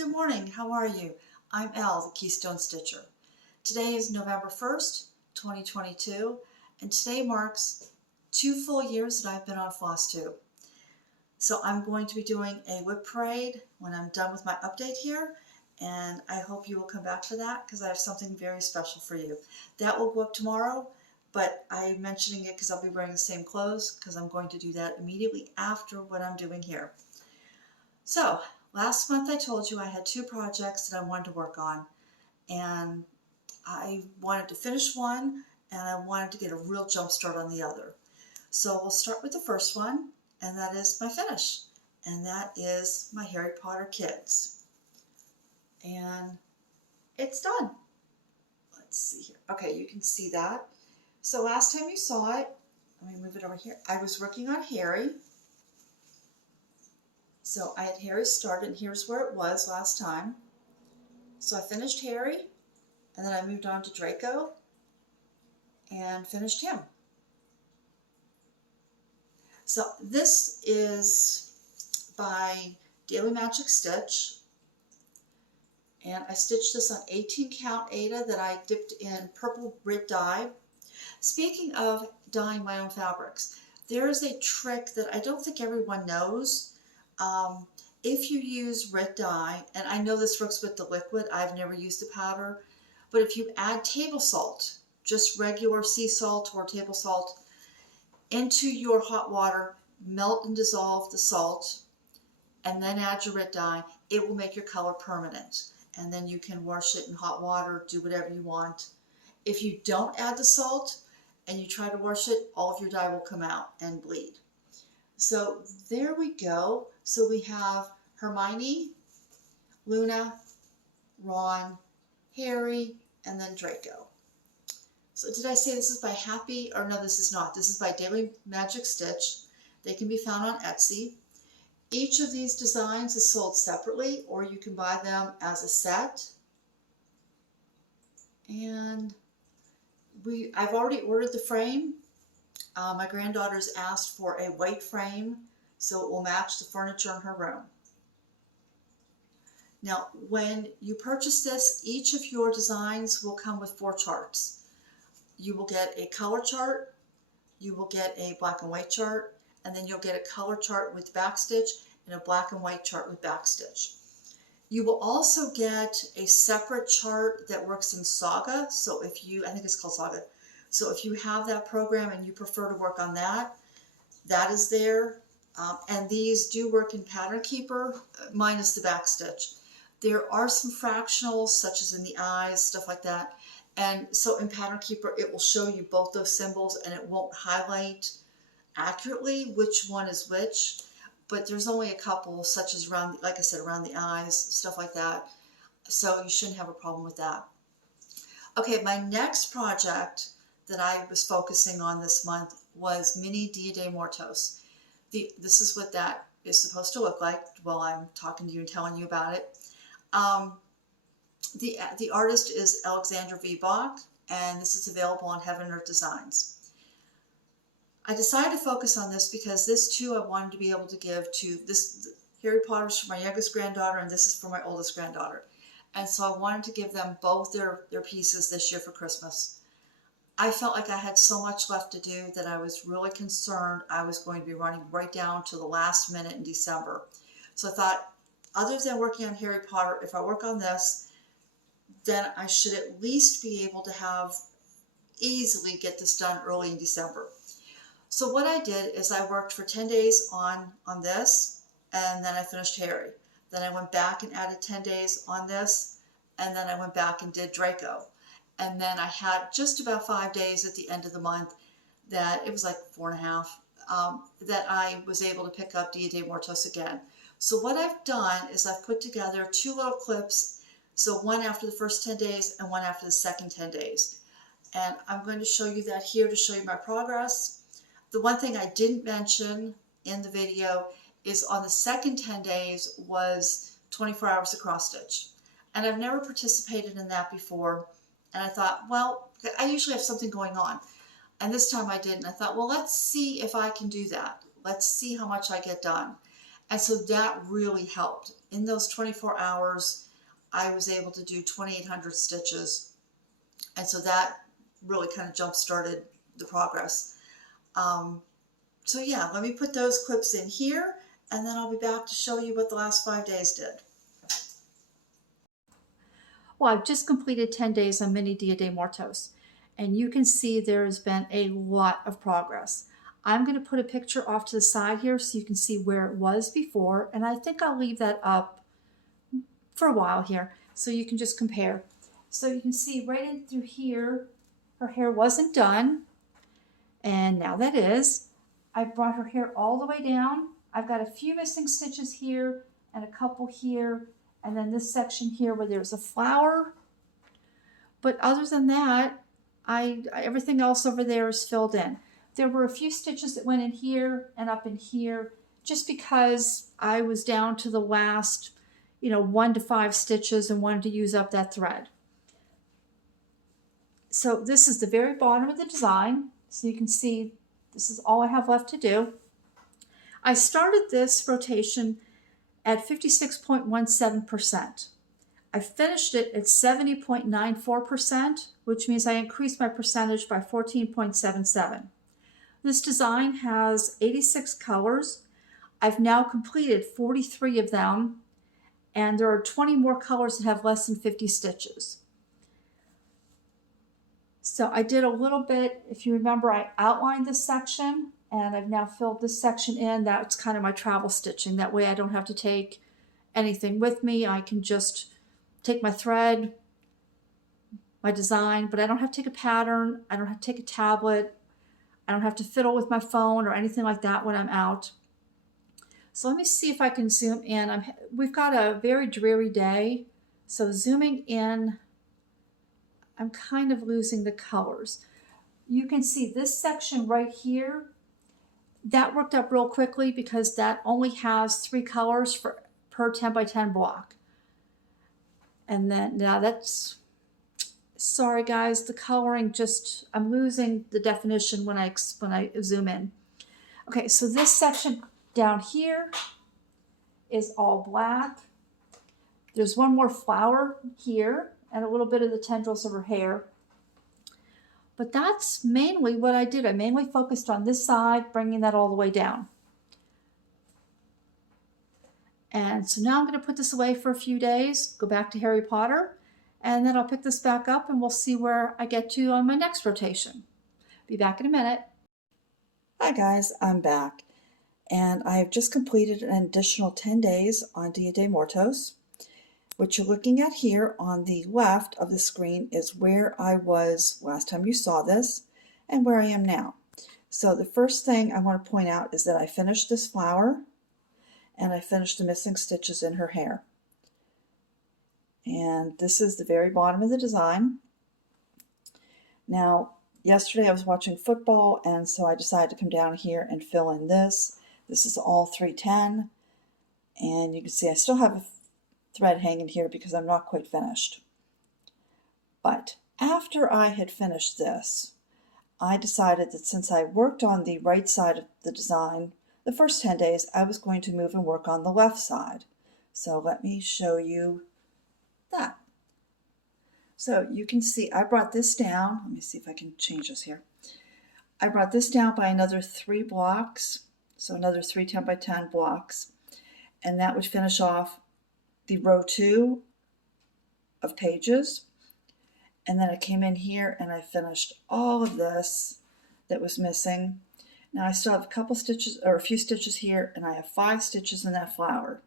Good morning, how are you? I'm Elle, the Keystone Stitcher. Today is November 1st, 2022, and today marks 2 full years that I've been on Flosstube. So I'm going to be doing a whip parade when I'm done with my update here, and I hope you will come back for that because I have something very special for you. That will go up tomorrow, but I'm mentioning it because I'll be wearing the same clothes because I'm going to do that immediately after what I'm doing here. So, last month I told you I had 2 projects that I wanted to work on, and I wanted to finish one and I wanted to get a real jump start on the other. So we'll start with the first one, and that is my finish, and that is my Harry Potter kids. And it's done. Let's see here. Okay, you can see that. So last time you saw it, let me move it over here. I was working on Harry. So I had Harry started, and here's where it was last time. So I finished Harry, and then I moved on to Draco and finished him. So this is by Daily Magic Stitch, and I stitched this on 18 count Aida that I dipped in purple grit dye. Speaking of dyeing my own fabrics, there is a trick that I don't think everyone knows. If you use red dye, and I know this works with the liquid, I've never used the powder, but if you add table salt, just regular sea salt or table salt, into your hot water, melt and dissolve the salt, and then add your red dye, it will make your color permanent. And then you can wash it in hot water, do whatever you want. If you don't add the salt and you try to wash it, all of your dye will come out and bleed. So there we go. So we have Hermione, Luna, Ron, Harry, and then Draco. So did I say this is by Happy? Or no, this is not. This is by Daily Magic Stitch. They can be found on Etsy. Each of these designs is sold separately, or you can buy them as a set. And I've already ordered the frame. My granddaughter's asked for a white frame so it will match the furniture in her room. Now, when you purchase this, each of your designs will come with 4 charts. You will get a color chart, you will get a black and white chart, and then you'll get a color chart with backstitch and a black and white chart with backstitch. You will also get a separate chart that works in Saga. So if you, I think it's called Saga. So if you have that program and you prefer to work on that, that is there. And these do work in Pattern Keeper, minus the backstitch. There are some fractionals, such as in the eyes, stuff like that. And so in Pattern Keeper, it will show you both those symbols, and it won't highlight accurately which one is which. But there's only a couple, such as around, like I said, around the eyes, stuff like that. So you shouldn't have a problem with that. Okay, my next project that I was focusing on this month was Mini Dia de Muertos. This is what that is supposed to look like while I'm talking to you and telling you about it. The artist is Alexandra V. Bach, and this is available on Heaven and Earth Designs. I decided to focus on this because this too I wanted to be able to give to this. Harry Potter's for my youngest granddaughter, and this is for my oldest granddaughter. And so I wanted to give them both their pieces this year for Christmas. I felt like I had so much left to do that I was really concerned I was going to be running right down to the last minute in December. So I thought, other than working on Harry Potter, if I work on this, then I should at least be able to easily get this done early in December. So what I did is I worked for 10 days on this, and then I finished Harry. Then I went back and added 10 days on this, and then I went back and did Draco. And then I had just about 5 days at the end of the month that, it was like 4.5, that I was able to pick up Dia de Muertos again. So what I've done is I've put together 2 little clips, so one after the first 10 days and one after the second 10 days. And I'm going to show you that here to show you my progress. The one thing I didn't mention in the video is on the second 10 days was 24 hours of cross stitch. And I've never participated in that before. And I thought, well, I usually have something going on. And this time I didn't. I thought, well, let's see if I can do that. Let's see how much I get done. And so that really helped. in those 24 hours, I was able to do 2,800 stitches. And so that really kind of jump-started the progress. So yeah, let me put those clips in here, and then I'll be back to show you what the last 5 days did. Well, I've just completed 10 days on Mini Dia de Muertos, and you can see there's been a lot of progress. I'm going to put a picture off to the side here so you can see where it was before, and I think I'll leave that up for a while here so you can just compare. So you can see right in through here, her hair wasn't done, and now that is. I brought her hair all the way down. I've got a few missing stitches here and a couple here, and then this section here where there's a flower. But other than that, everything else over there is filled in. There were a few stitches that went in here and up in here just because I was down to the last, 1 to 5 stitches and wanted to use up that thread. So this is the very bottom of the design. So you can see this is all I have left to do. I started this rotation at 56.17%. I finished it at 70.94%, which means I increased my percentage by 14.77. This design has 86 colors. I've now completed 43 of them, and there are 20 more colors that have less than 50 stitches. So I did a little bit, if you remember, I outlined this section, and I've now filled this section in. That's kind of my travel stitching. That way I don't have to take anything with me. I can just take my thread, my design, but I don't have to take a pattern. I don't have to take a tablet. I don't have to fiddle with my phone or anything like that when I'm out. So let me see if I can zoom in. We've got a very dreary day. So zooming in, I'm kind of losing the colors. You can see this section right here. That worked up real quickly because that only has 3 colors per 10 by 10 block. And then now that's, sorry guys, the coloring just, I'm losing the definition when I zoom in. Okay, so this section down here is all black. There's one more flower here and a little bit of the tendrils of her hair. But that's mainly what I did. I mainly focused on this side, bringing that all the way down. And so now I'm going to put this away for a few days, go back to Harry Potter, and then I'll pick this back up and we'll see where I get to on my next rotation. Be back in a minute. Hi guys, I'm back. And I have just completed an additional 10 days on Dia de Muertos. What you're looking at here on the left of the screen is where I was last time you saw this and where I am now. So the first thing I want to point out is that I finished this flower and I finished the missing stitches in her hair. And this is the very bottom of the design. Now, yesterday I was watching football, and so I decided to come down here and fill in this. This is all 310, and you can see I still have a thread hanging here because I'm not quite finished. But after I had finished this, I decided that since I worked on the right side of the design the first 10 days, I was going to move and work on the left side. So let me show you that. So you can see I brought this down. Let me see if I can change this here. I brought this down by another 3 blocks, so another 3 10 by 10 blocks, and that would finish off the row 2 of pages. And then I came in here and I finished all of this that was missing. Now I still have a couple stitches, or a few stitches here, and I have 5 stitches in that flower.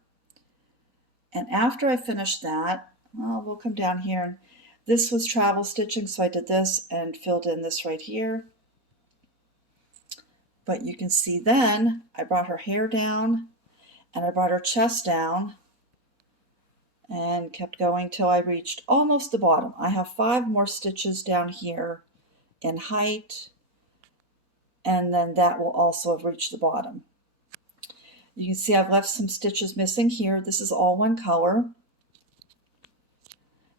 And after I finished that, well, we'll come down here, and this was travel stitching, so I did this and filled in this right here. But you can see then I brought her hair down and I brought her chest down and kept going till I reached almost the bottom. I have 5 more stitches down here in height, and then that will also have reached the bottom. You can see I've left some stitches missing here. This is all one color,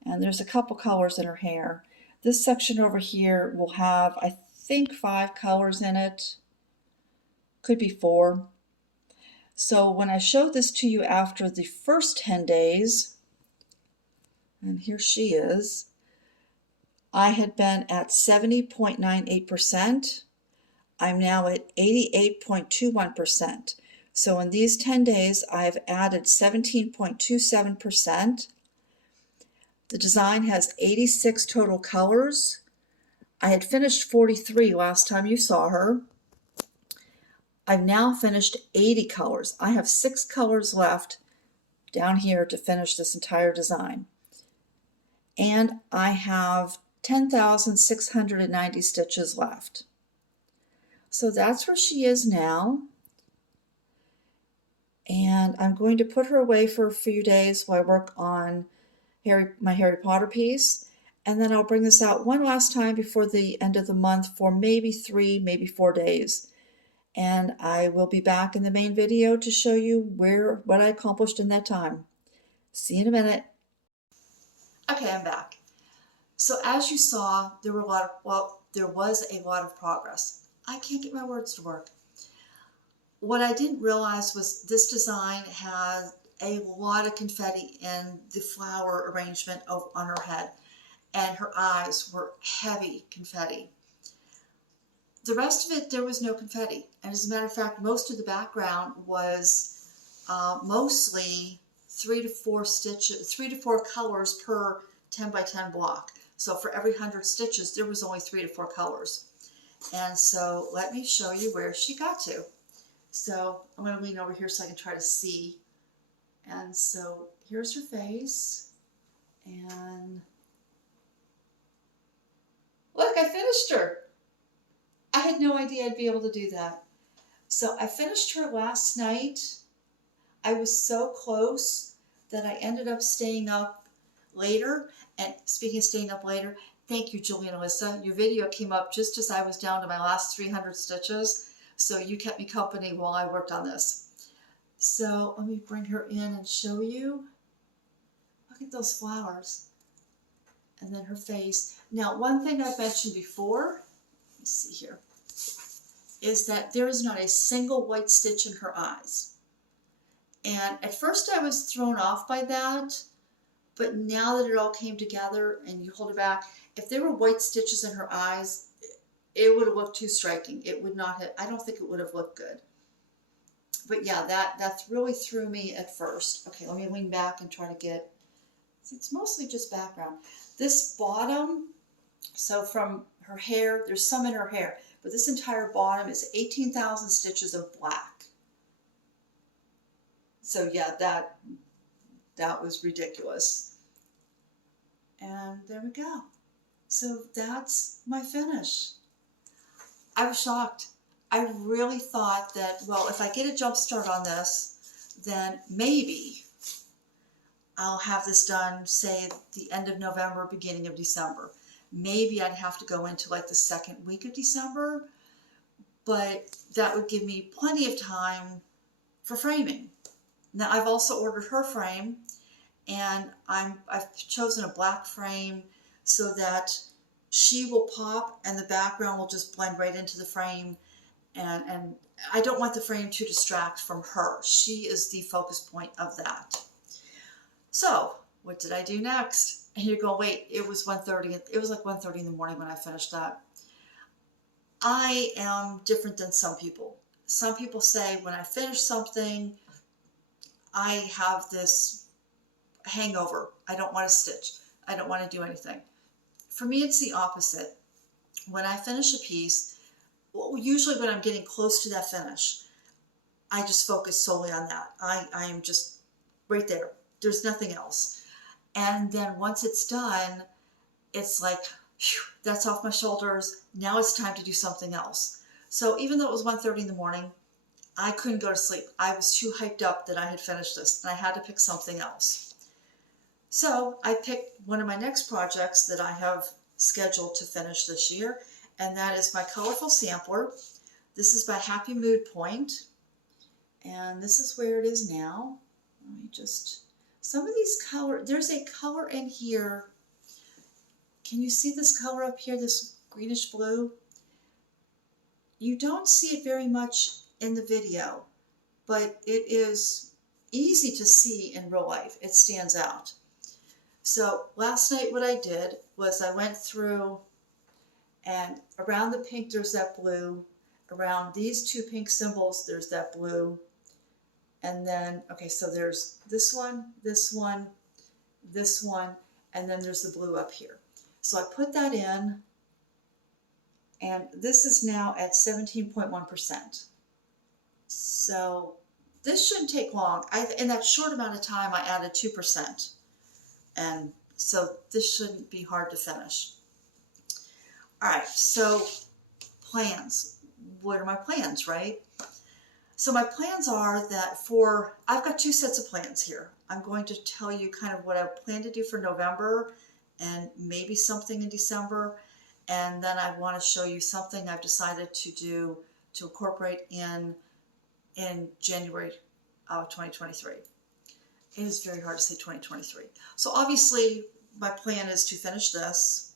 and there's a couple colors in her hair. This section over here will have, I think, 5 colors in it. Could be 4. So when I showed this to you after the first 10 days, and here she is, I had been at 70.98%. I'm now at 88.21%. So in these 10 days, I've added 17.27%. The design has 86 total colors. I had finished 43 last time you saw her. I've now finished 80 colors. I have 6 colors left down here to finish this entire design. And I have 10,690 stitches left. So that's where she is now. And I'm going to put her away for a few days while I work on my Harry Potter piece. And then I'll bring this out one last time before the end of the month for maybe 3, maybe 4 days. And I will be back in the main video to show you what I accomplished in that time. See you in a minute. Okay, I'm back. So as you saw, there was a lot of progress. I can't get my words to work. What I didn't realize was this design had a lot of confetti in the flower arrangement on her head, and her eyes were heavy confetti. The rest of it, there was no confetti. And as a matter of fact, most of the background was mostly 3 to 4 colors per 10 by 10 block. So for every 100 stitches, there was only 3 to 4 colors. And so let me show you where she got to. So I'm going to lean over here so I can try to see. And so here's her face. And look, I finished her. I had no idea I'd be able to do that. So I finished her last night. I was so close that I ended up staying up later. And speaking of staying up later, thank you, Julie and Alyssa. Your video came up just as I was down to my last 300 stitches. So you kept me company while I worked on this. So let me bring her in and show you. Look at those flowers. And then her face. Now, one thing I've mentioned before, let me see here, is that there is not a single white stitch in her eyes. And at first I was thrown off by that, but now that it all came together and you hold it back, if there were white stitches in her eyes, it would have looked too striking. It would not have, I don't think it would have looked good. But yeah, that really threw me at first. Okay, let me lean back and try to get, it's mostly just background. This bottom, so from her hair, there's some in her hair, but this entire bottom is 18,000 stitches of black. So yeah, that was ridiculous. And there we go. So that's my finish. I was shocked. I really thought that, well, if I get a jump start on this, then maybe I'll have this done, say, the end of November, beginning of December. Maybe I'd have to go into like the second week of December, but that would give me plenty of time for framing. Now, I've also ordered her frame, and I've chosen a black frame so that she will pop and the background will just blend right into the frame. And I don't want the frame to distract from her. She is the focus point of that. So what did I do next? And you're going, wait, it was 1:30. It was like 1:30 in the morning when I finished that. I am different than some people. Some people say when I finish something, I have this hangover. I don't want to stitch. I don't want to do anything. For me, it's the opposite. When I finish a piece, well, usually when I'm getting close to that finish, I just focus solely on that. I am just right there. There's nothing else. And then once it's done, it's like, phew, that's off my shoulders. Now it's time to do something else. So even though it was 1:30 in the morning, I couldn't go to sleep. I was too hyped up that I had finished this, and I had to pick something else. So I picked one of my next projects that I have scheduled to finish this year, and that is my colorful sampler. This is by Happy Mood Point, and this is where it is now. Let me just, some of these colors, there's a color in here. Can you see this color up here, this greenish blue? You don't see it very much in the video, but it is easy to see in real life. It stands out. So last night what I did was I went through, and around the pink there's that blue, around these two pink symbols there's that blue, and then, okay, so there's this one, this one, this one, and then there's the blue up here. So I put that in, and this is now at 17.1%. So this shouldn't take long. In that short amount of time, I added 2%. And so this shouldn't be hard to finish. All right, so plans. What are my plans, right? So my plans are that I've got two sets of plans here. I'm going to tell you kind of what I plan to do for November and maybe something in December. And then I want to show you something I've decided to do to incorporate in January of 2023. It is very hard to say 2023. So obviously my plan is to finish this.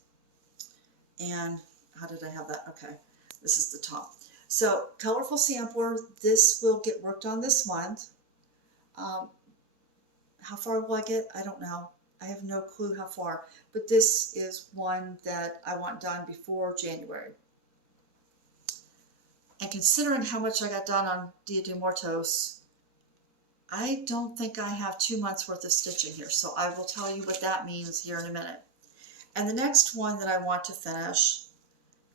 And how did I have that? Okay, this is the top. So colorful sampler, this will get worked on this month. How far will I get? I don't know. I have no clue how far, but this is one that I want done before January. And considering how much I got done on Dia de Muertos, I don't think I have 2 months worth of stitching here, so I will tell you what that means here in a minute. And the next one that I want to finish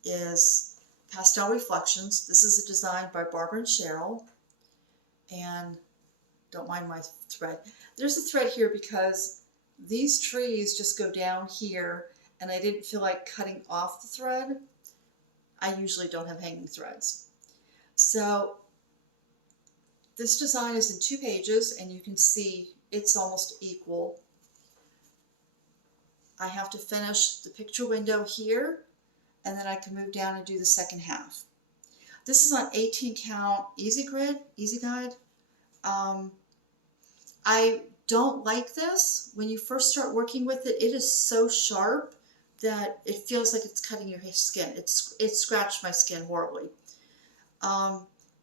is Pastel Reflections. This is a design by Barbara and Cheryl, and don't mind my thread. There's a thread here because these trees just go down here, and I didn't feel like cutting off the thread. I usually don't have hanging threads. So this design is in 2 pages, and you can see it's almost equal. I have to finish the picture window here, and then I can move down and do the second half. This is on 18 count easy guide. I don't like this. When you first start working with it, it is so sharp that it feels like it's cutting your skin. It scratched my skin horribly.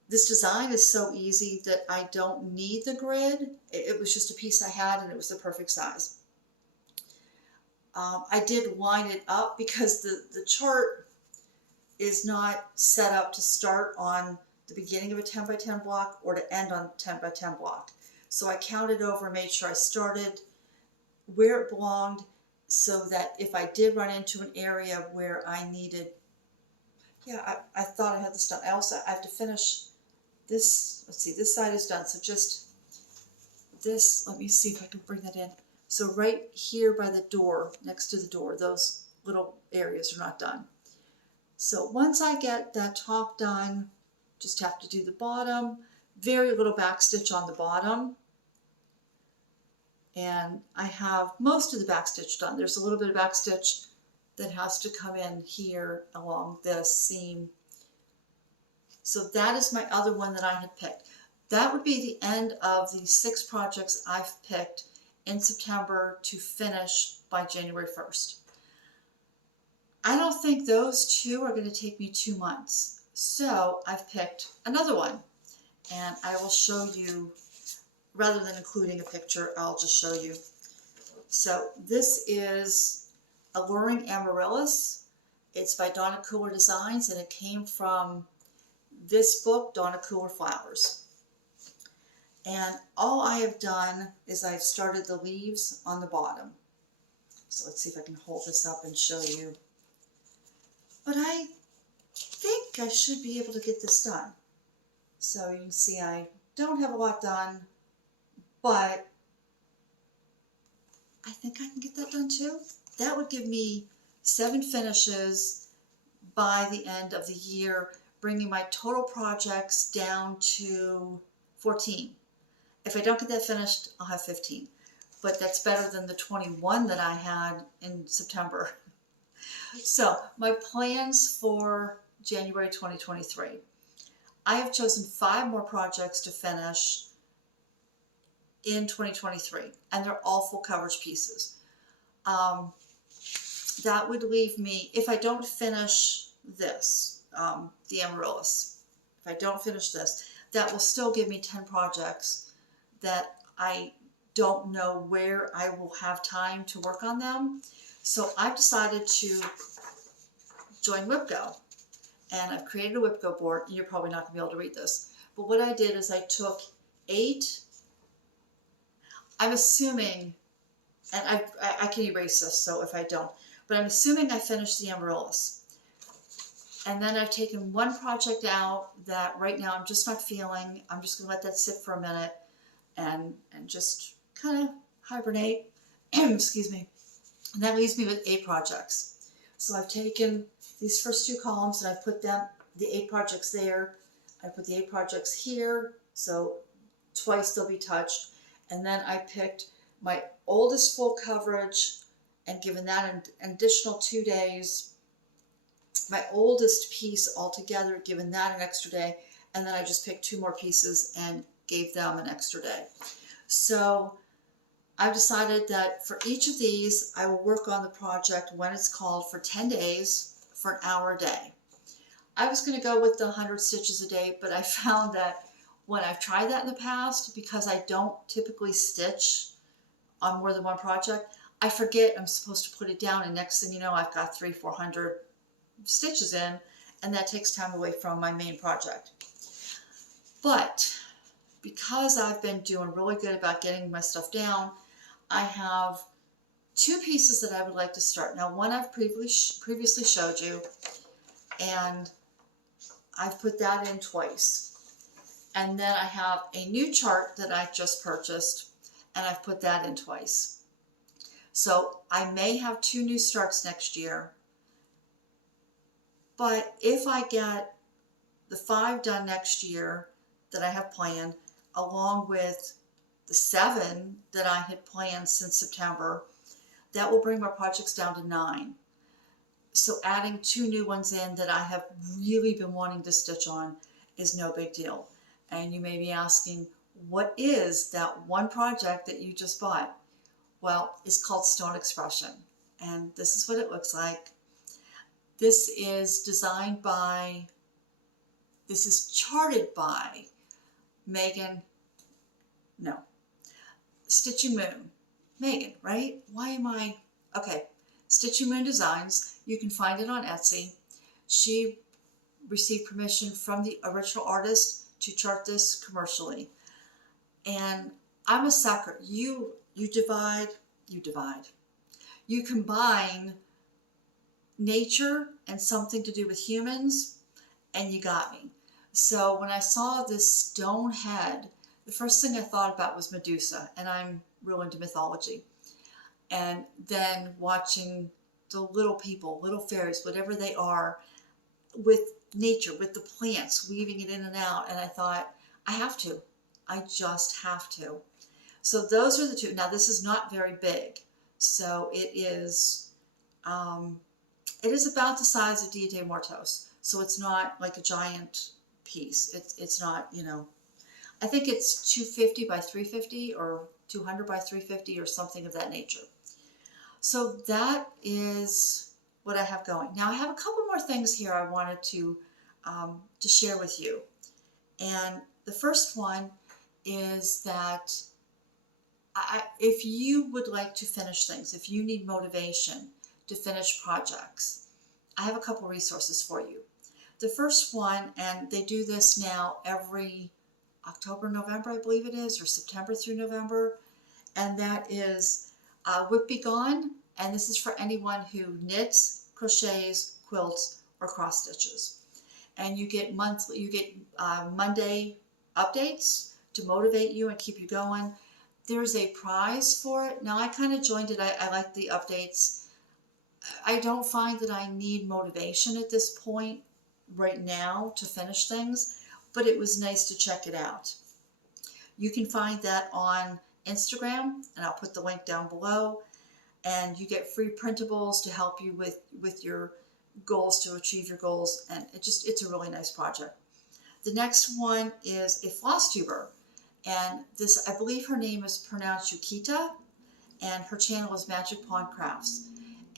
This design is so easy that I don't need the grid. It was just a piece I had, and it was the perfect size. I did line it up because the chart is not set up to start on the beginning of a 10 by 10 block or to end on 10 by 10 block. So I counted over and made sure I started where it belonged, so that if I did run into an area where I needed, I thought I had this done. I have to finish this. Let's see, this side is done. So just this, let me see if I can bring that in. So right here by the door, next to the door, those little areas are not done. So once I get that top done, just have to do the bottom, very little back stitch on the bottom. And I have most of the back stitch done. There's a little bit of back stitch that has to come in here along this seam. So that is my other one that I had picked. That would be the end of the 6 projects I've picked in September to finish by January 1st. I don't think those 2 are going to take me 2 months. So I've picked another one, and I will show you, rather than including a picture, I'll just show you. So this is Alluring Amaryllis. It's by Donna Kooler Designs, and it came from this book, Donna Kooler Flowers. And all I have done is I've started the leaves on the bottom. So let's see if I can hold this up and show you. But I think I should be able to get this done. So you can see I don't have a lot done, but I think I can get that done too. That would give me 7 finishes by the end of the year, bringing my total projects down to 14. If I don't get that finished, I'll have 15. But that's better than the 21 that I had in September. So my plans for January 2023. I have chosen 5 more projects to finish in 2023, and they're all full coverage pieces. That would leave me, if I don't finish this, the Amaryllis, if I don't finish this, that will still give me 10 projects that I don't know where I will have time to work on them. So I've decided to join WhipGo, and I've created a WhipGo board. You're probably not going to be able to read this, but what I did is I took 8, I'm assuming, and I can erase this, so if I don't, but I'm assuming I finished the Amaryllis. And then I've taken one project out that right now I'm just not feeling. I'm just going to let that sit for a minute and just kind of hibernate. Excuse me. And that leaves me with 8 projects. So I've taken these first 2 columns and I've put them, the 8 projects there. I put the 8 projects here, so twice they'll be touched. And then I picked my oldest full coverage and given that an additional 2 days. My oldest piece altogether, given that an extra day, and then I just picked 2 more pieces and gave them an extra day. So I've decided that for each of these, I will work on the project when it's called for 10 days for an hour a day. I was going to go with the 100 stitches a day, but I found that when I've tried that in the past, because I don't typically stitch on more than one project, I forget I'm supposed to put it down, and next thing you know, I've got 300-400 stitches in, and that takes time away from my main project. But because I've been doing really good about getting my stuff down, I have 2 pieces that I would like to start. Now, one I've previously showed you, and I've put that in twice. And then I have a new chart that I just purchased, and I've put that in twice. So I may have 2 new starts next year. But if I get the 5 done next year that I have planned, along with the 7 that I had planned since September, that will bring my projects down to 9. So adding 2 new ones in that I have really been wanting to stitch on is no big deal. And you may be asking, what is that one project that you just bought? Well, it's called Stone Expression. And this is what it looks like. This is designed by, this is charted by Stitching Moon. Megan, right? Why am I? Okay. Stitching Moon Designs. You can find it on Etsy. She received permission from the original artist to chart this commercially. And I'm a sucker. You combine nature and something to do with humans, and you got me. So when I saw this stone head, the first thing I thought about was Medusa, and I'm real into mythology. And then watching the little people, little fairies, whatever they are, with nature, with the plants, weaving it in and out, and I thought, I just have to. So those are the 2. Now this is not very big, so it is about the size of Dia de Muertos, so it's not like a giant piece. It's not, I think it's 250 by 350 or 200 by 350 or something of that nature. So that is what I have going. Now I have a couple more things here I wanted to share with you. And the first one is that if you would like to finish things, if you need motivation to finish projects, I have a couple resources for you. The first one, and they do this now every October, November, I believe it is, or September through November, and that is Whip Be Gone, and this is for anyone who knits, crochets, quilts, or cross stitches. And you get Monday updates to motivate you and keep you going. There's a prize for it. Now I kind of joined it. I like the updates. I don't find that I need motivation at this point right now to finish things, but it was nice to check it out. You can find that on Instagram, and I'll put the link down below, and you get free printables to help you with your goals, to achieve your goals, and it's a really nice project. The next one is a Flosstuber, and this, I believe her name is pronounced Yukita, and her channel is Magic Pawn Crafts.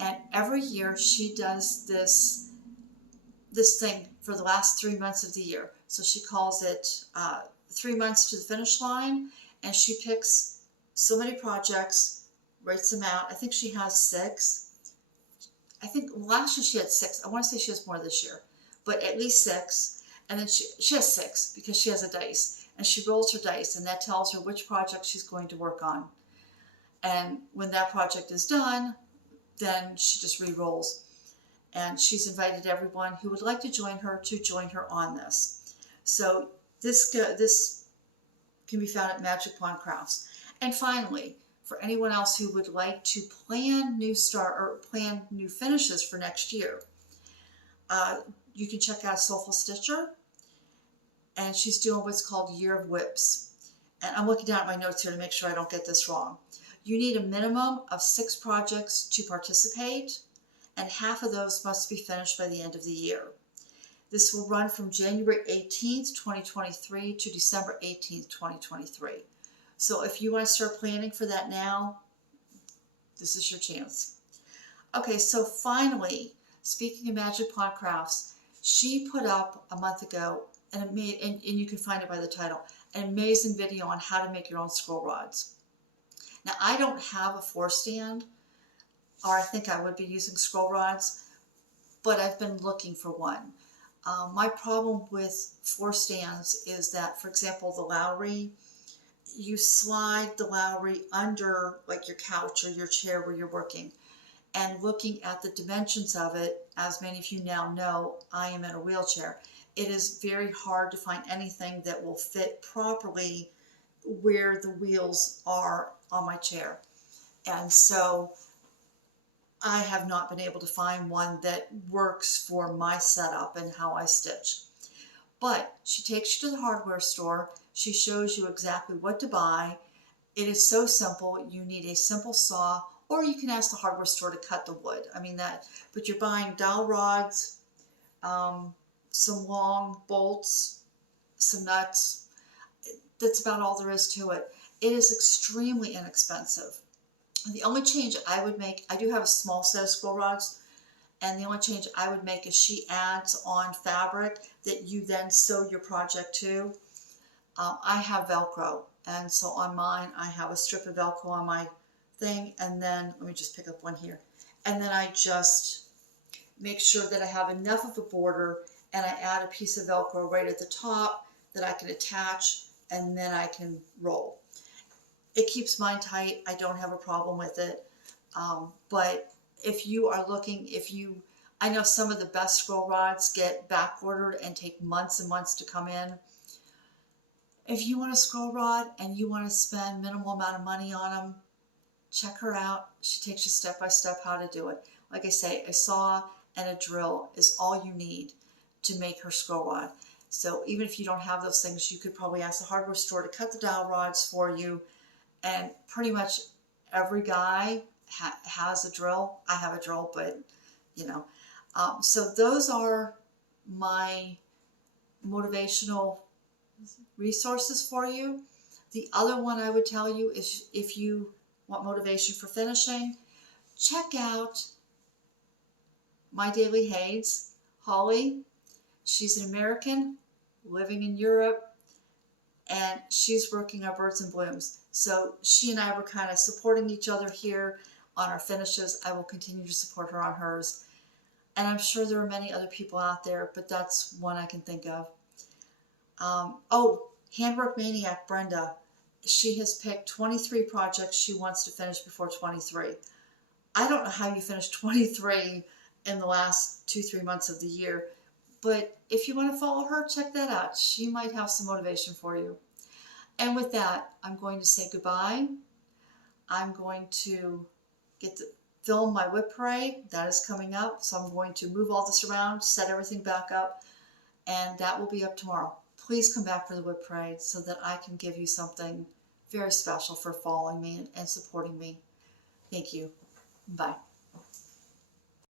And every year she does this this thing for the last 3 months of the year. So she calls it 3 months to the finish line, and she picks so many projects, writes them out. I think she has 6. I think last year she had 6. I want to say she has more this year, but at least 6. And then she has 6 because she has a dice, and she rolls her dice, and that tells her which project she's going to work on. And when that project is done, then she just re-rolls. And she's invited everyone who would like to join her on this. So this can be found at Magic Pond Crafts. And finally, for anyone else who would like to plan new finishes for next year, you can check out Soulful Stitcher, and she's doing what's called Year of Whips. And I'm looking down at my notes here to make sure I don't get this wrong. You need a minimum of 6 projects to participate, and half of those must be finished by the end of the year. This will run from January 18th, 2023 to December 18th, 2023. So if you want to start planning for that now, this is your chance. Okay, so finally, speaking of Magic Pond Crafts, she put up a month ago, and you can find it by the title, an amazing video on how to make your own scroll rods. Now, I don't have a floor stand, or I think I would be using scroll rods, but I've been looking for one. My problem with floor stands is that, for example, the Lowry, you slide the Lowry under like your couch or your chair where you're working. And looking at the dimensions of it, as many of you now know, I am in a wheelchair. It is very hard to find anything that will fit properly where the wheels are on my chair. And so I have not been able to find one that works for my setup and how I stitch. But she takes you to the hardware store. She shows you exactly what to buy. It is so simple. You need a simple saw, or you can ask the hardware store to cut the wood. But you're buying dowel rods, some long bolts, some nuts. That's about all there is to it. It is extremely inexpensive. The only change I would make, I do have a small set of scroll rods, and the only change I would make is she adds on fabric that you then sew your project to. I have Velcro, and so on mine I have a strip of Velcro on my thing, and then, let me just pick up one here, and then I just make sure that I have enough of a border, and I add a piece of Velcro right at the top that I can attach, and then I can roll. It keeps mine tight. I don't have a problem with it. But if you are looking, I know some of the best scroll rods get back ordered and take months and months to come in. If you want a scroll rod and you want to spend minimal amount of money on them, check her out. She takes you step by step how to do it. Like I say, a saw and a drill is all you need to make her scroll rod. So even if you don't have those things, you could probably ask the hardware store to cut the dowel rods for you. And pretty much every guy has a drill. I have a drill, but so those are my motivational resources for you. The other one I would tell you is, if you want motivation for finishing, check out My Daily HAEDs. Holly, she's an American living in Europe, and she's working on Birds and Blooms. So she and I were kind of supporting each other here on our finishes. I will continue to support her on hers. And I'm sure there are many other people out there, but that's one I can think of. Handwork Maniac, Brenda. She has picked 23 projects she wants to finish before 23. I don't know how you finish 23 in the last 2-3 months of the year, but if you want to follow her, check that out. She might have some motivation for you. And with that, I'm going to say goodbye. I'm going to get to film my whip parade. That is coming up. So I'm going to move all this around, set everything back up, and that will be up tomorrow. Please come back for the whip parade so that I can give you something very special for following me and supporting me. Thank you. Bye.